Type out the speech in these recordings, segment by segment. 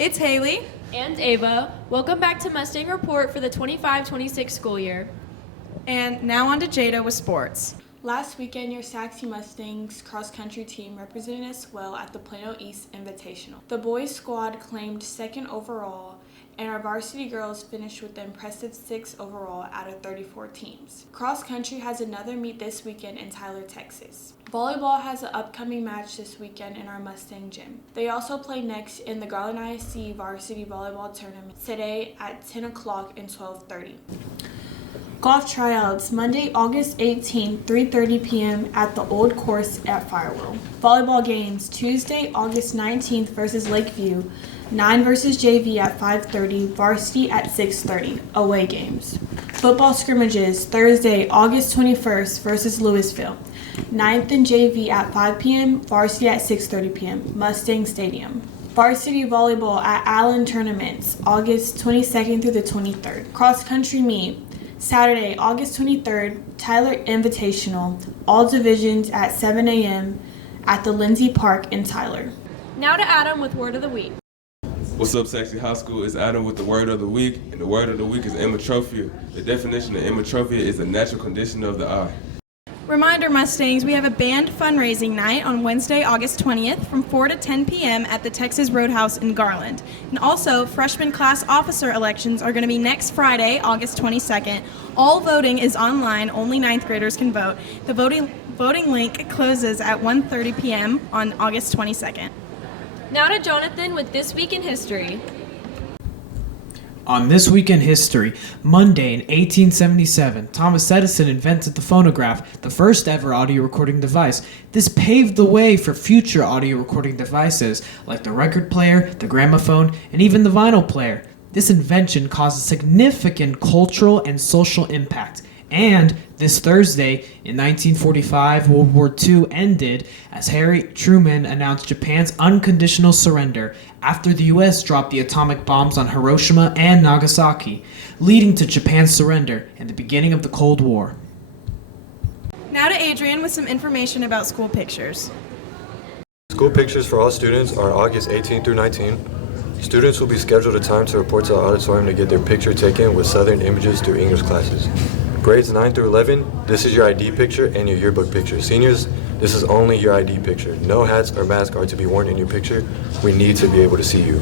It's Haley. And Ava. Welcome back to Mustang Report for the 25-26 school year. And now on to Jada with sports. Last weekend, your Sachse Mustangs cross-country team represented us well at the Plano East Invitational. The boys' squad claimed second overall, and our varsity girls finished with the impressive 6th overall out of 34 teams. Cross-country has another meet this weekend in Tyler, Texas. Volleyball has an upcoming match this weekend in our Mustang gym. They also play next in the Garland ISC Varsity Volleyball Tournament today at 10 o'clock and 12:30. Golf tryouts Monday, August 18, 3:30 p.m. at the Old Course at Firewheel. Volleyball games Tuesday, August 19th versus Lakeview, 9 versus JV at 5:30, varsity at 6:30. Away games. Football scrimmages Thursday, August 21st versus Louisville, 9th and JV at 5 p.m., varsity at 6:30 p.m. Mustang Stadium. Varsity volleyball at Allen tournaments August 22nd through the 23rd. Cross country meet Saturday, August 23rd, Tyler Invitational, all divisions at 7 a.m. at the Lindsay Park in Tyler. Now to Adam with Word of the Week. What's up, Sachse High School? It's Adam with the word of the week, and the word of the week is emmetrophia. The definition of emmetrophia is a natural condition of the eye. Reminder, Mustangs, we have a band fundraising night on Wednesday, August 20th from 4 to 10 p.m. at the Texas Roadhouse in Garland. And also, freshman class officer elections are going to be next Friday, August 22nd. All voting is online. Only 9th graders can vote. The voting link closes at 1:30 p.m. on August 22nd. Now to Jonathan with This Week in History. On This Week in History, Monday in 1877, Thomas Edison invented the phonograph, the first ever audio recording device. This paved the way for future audio recording devices like the record player, the gramophone, and even the vinyl player. This invention caused a significant cultural and social impact. And this Thursday, in 1945, World War II ended as Harry Truman announced Japan's unconditional surrender after the U.S. dropped the atomic bombs on Hiroshima and Nagasaki, leading to Japan's surrender and the beginning of the Cold War. Now to Adrian with some information about school pictures. School pictures for all students are August 18 through 19. Students will be scheduled a time to report to the auditorium to get their picture taken with Southern Images through English classes. Grades 9 through 11, this is your ID picture and your yearbook picture. Seniors, this is only your ID picture. No hats or masks are to be worn in your picture. We need to be able to see you.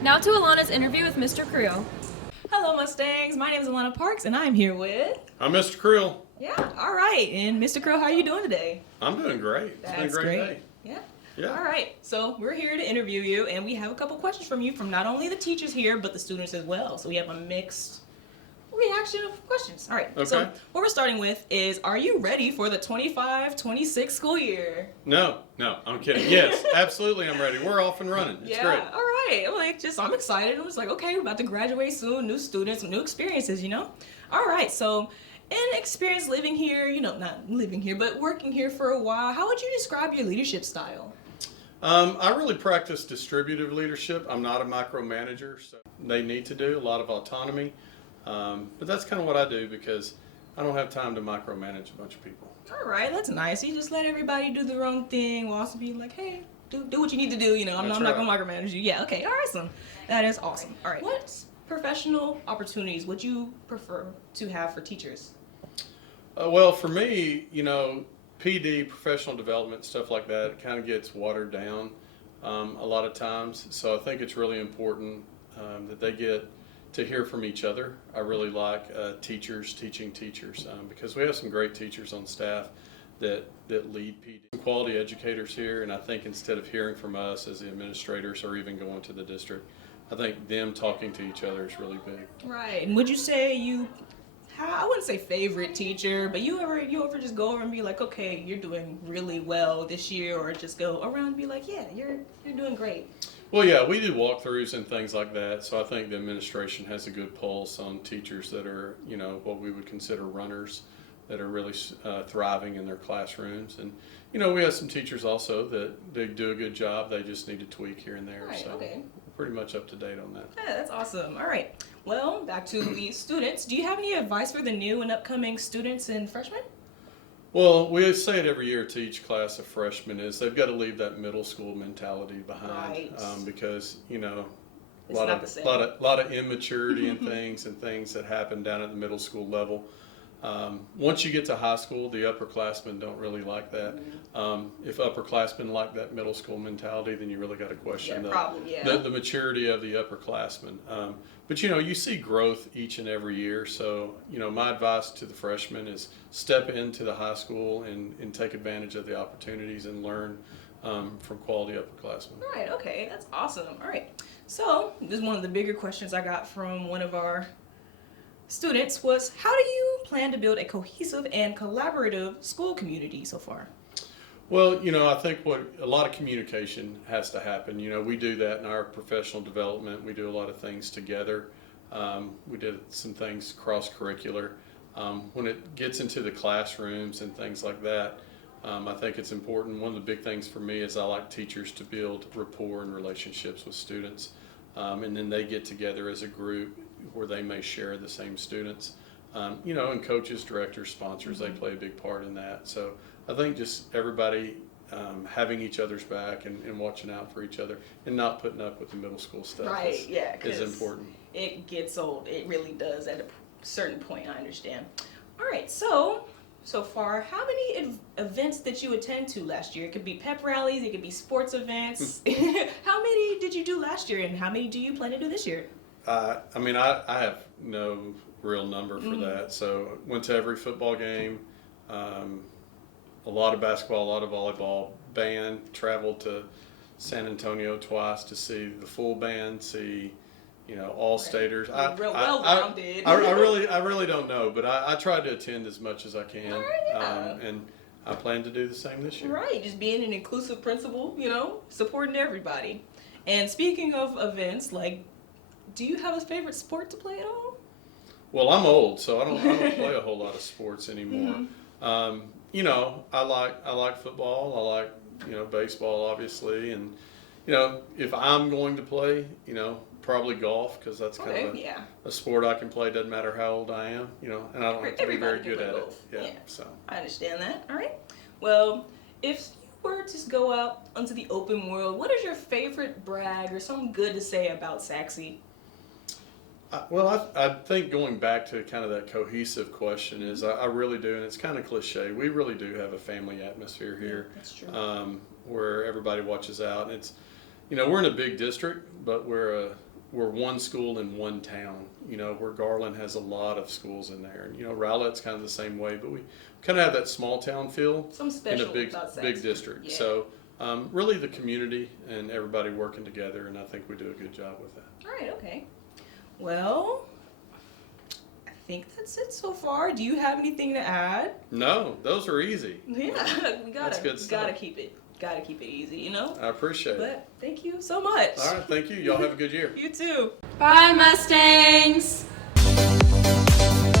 Now to Alana's interview with Mr. Krill. Hello, Mustangs. My name is Alana Parks, and I'm here with... I'm Mr. Krill. Yeah, all right. And Mr. Krill, how are you doing today? I'm doing great. It's been a great day. Yeah. All right. So we're here to interview you, and we have a couple questions from you from not only the teachers here, but the students as well. So we have a mixed reaction of questions. All right. Okay. So what we're starting with is, are you ready for the 25-26 school year? No, I'm kidding. Yes, absolutely I'm ready. We're off and running. It's great. All right. I'm excited. I'm just like, okay, we're about to graduate soon, new students, new experiences, All right. So in experience living here, not living here, but working here for a while, how would you describe your leadership style? I really practice distributive leadership. I'm not a micromanager, so they need to do a lot of autonomy. But that's kind of what I do because I don't have time to micromanage a bunch of people. All right, that's nice. You just let everybody do their own thing while also being like, hey, do what you need to do. I'm not going to micromanage you. Yeah, okay, awesome. That is awesome. All right, what professional opportunities would you prefer to have for teachers? Well, for me, PD, professional development, stuff like that, it kind of gets watered down a lot of times. So I think it's really important that they get to hear from each other. I really like teachers teaching teachers because we have some great teachers on staff that lead PD. Some quality educators here, and I think instead of hearing from us as the administrators or even going to the district, I think them talking to each other is really big. Right, and would you say I wouldn't say favorite teacher, but you ever just go over and be like, okay, you're doing really well this year, or just go around and be like, yeah, you're doing great? Well, yeah, we do walkthroughs and things like that, so I think the administration has a good pulse on teachers that are, what we would consider runners, that are really thriving in their classrooms. And, we have some teachers also that they do a good job, they just need to tweak here and there. Right, so okay. We're pretty much up to date on that. Yeah, that's awesome. All right. Well, back to the students. Do you have any advice for the new and upcoming students and freshmen? Well, we say it every year to each class of freshmen is they've got to leave that middle school mentality behind, Right. because a It's lot not of the same. lot of immaturity and things that happen down at the middle school level. Once you get to high school, the upperclassmen don't really like that. If upperclassmen like that middle school mentality, then you really got to question the maturity of the upperclassmen. But you see growth each and every year. So my advice to the freshmen is step into the high school and take advantage of the opportunities and learn from quality upperclassmen. Right, okay, that's awesome. All right, so this is one of the bigger questions I got from one of our students was, how do you plan to build a cohesive and collaborative school community so far? Well, I think a lot of communication has to happen. We do that in our professional development. We do a lot of things together. We did some things cross-curricular. When it gets into the classrooms and things like that, I think it's important. One of the big things for me is I like teachers to build rapport and relationships with students. And then they get together as a group where they may share the same students. And coaches, directors, sponsors, they play a big part in that. So I think just everybody having each other's back and watching out for each other and not putting up with the middle school stuff is important. It gets old. It really does at a certain point, I understand. All right, so far, how many events did you attend to last year? It could be pep rallies, it could be sports events. How many did you do last year, and how many do you plan to do this year? I have no real number for that. So went to every football game, a lot of basketball, a lot of volleyball, band, traveled to San Antonio twice to see the full band, see all staters. Real well-rounded. I really don't know, but I try to attend as much as I can, and I plan to do the same this year. Right, just being an inclusive principal, supporting everybody. And speaking of events, do you have a favorite sport to play at all? Well, I'm old, so I don't play a whole lot of sports anymore. I like football. I like baseball, obviously, and if I'm going to play, probably golf, because that's kind of a sport I can play. Doesn't matter how old I am, and I don't have to be very good at it. Yeah, so I understand that. All right. Well, if you were to go out onto the open world, what is your favorite brag or something good to say about Sachse? I think going back to kind of that cohesive question is I really do, and it's kind of cliche. We really do have a family atmosphere here. That's true. Where everybody watches out. And it's, we're in a big district, but we're one school in one town. Where Garland has a lot of schools in there, and Rowlett's kind of the same way. But we kind of have that small town feel in a big district. Yeah. So really the community and everybody working together, and I think we do a good job with that. All right. Okay. Well, I think that's it so far. Do you have anything to add? No, those are easy. Yeah, That's good stuff. Gotta keep it easy, I appreciate it. But thank you so much. All right, thank you. Y'all have a good year. You too. Bye, Mustangs!